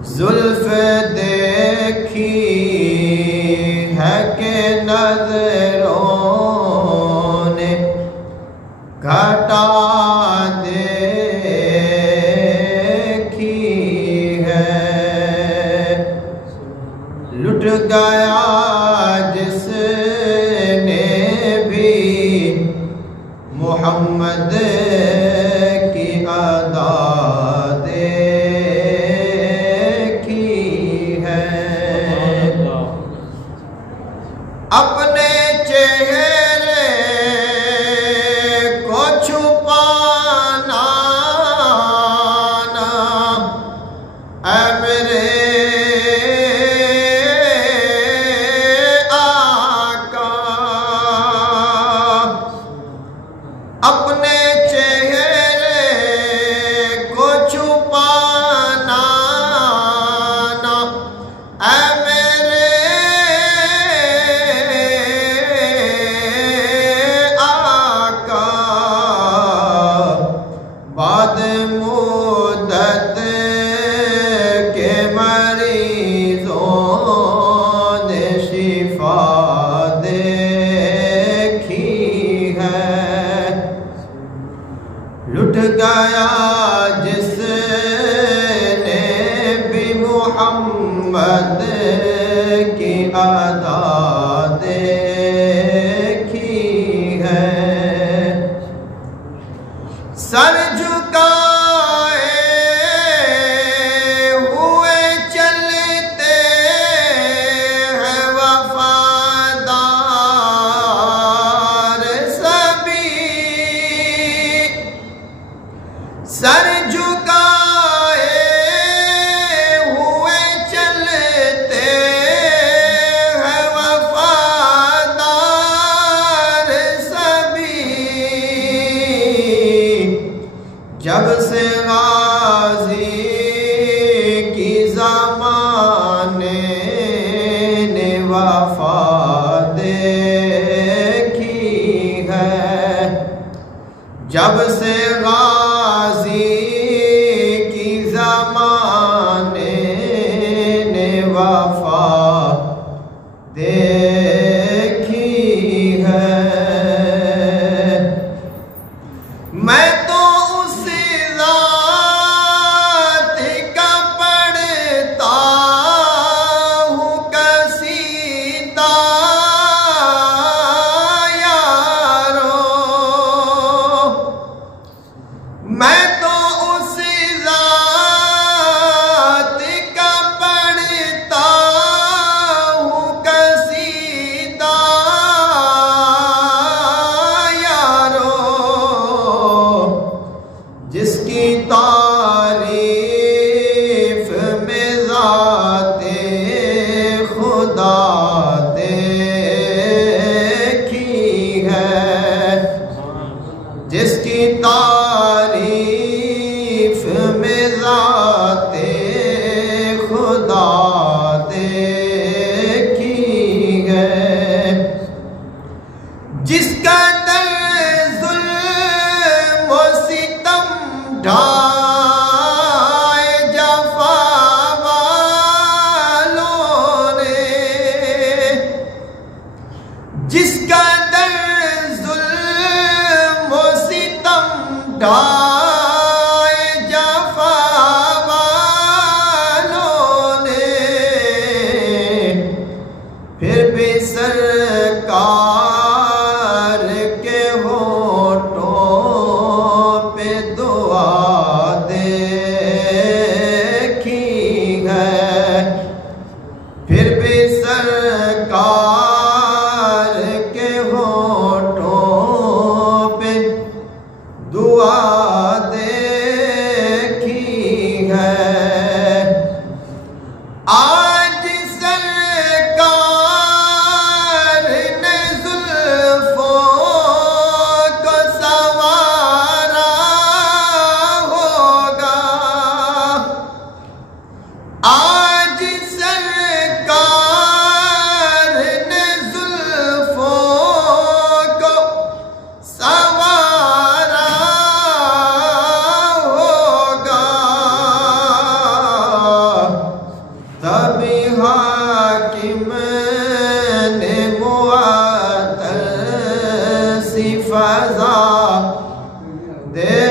जुल्फ देखी है कि नजरों ने घटा देखी है। लुट गया जिसने भी मोहम्मद की अदा अपने चेहरे को छुपाना ना ऐ मेरे आका। अपने चेहरे को छुपाना ना ऐ बाद मुद्दत के मरीजों ने शिफा देखी है। लुट गया जिसने भी मोहम्मद की अदा देखी है। सर झुकाए हुए चलते हैं वफादार सभी। सर झुकाए हुए चलते हैं वफादार सभी। जब से गाजी की ज़माने ने वफा देखी है। जब से गाजी की ज़माने ने वफा देखी है। मैं तो मैं तो उस ज़ात का पढ़ता हूँ कसीदा यारो, जिसकी तारीफ में ज़ाते खुदा देखी है। जिसकी तारीफ में ज़ाते खुदा देखी है। जिसका ज़ुल्म व सितम ढाए जफ़ा वालों ने। जिसका ज़ुल्म व सितम ढाए जफ़ा वालों ने। फिर भी सरकार के होठों पे दुआ देखी है। फिर भी सरकार के होठों पे दुआ दे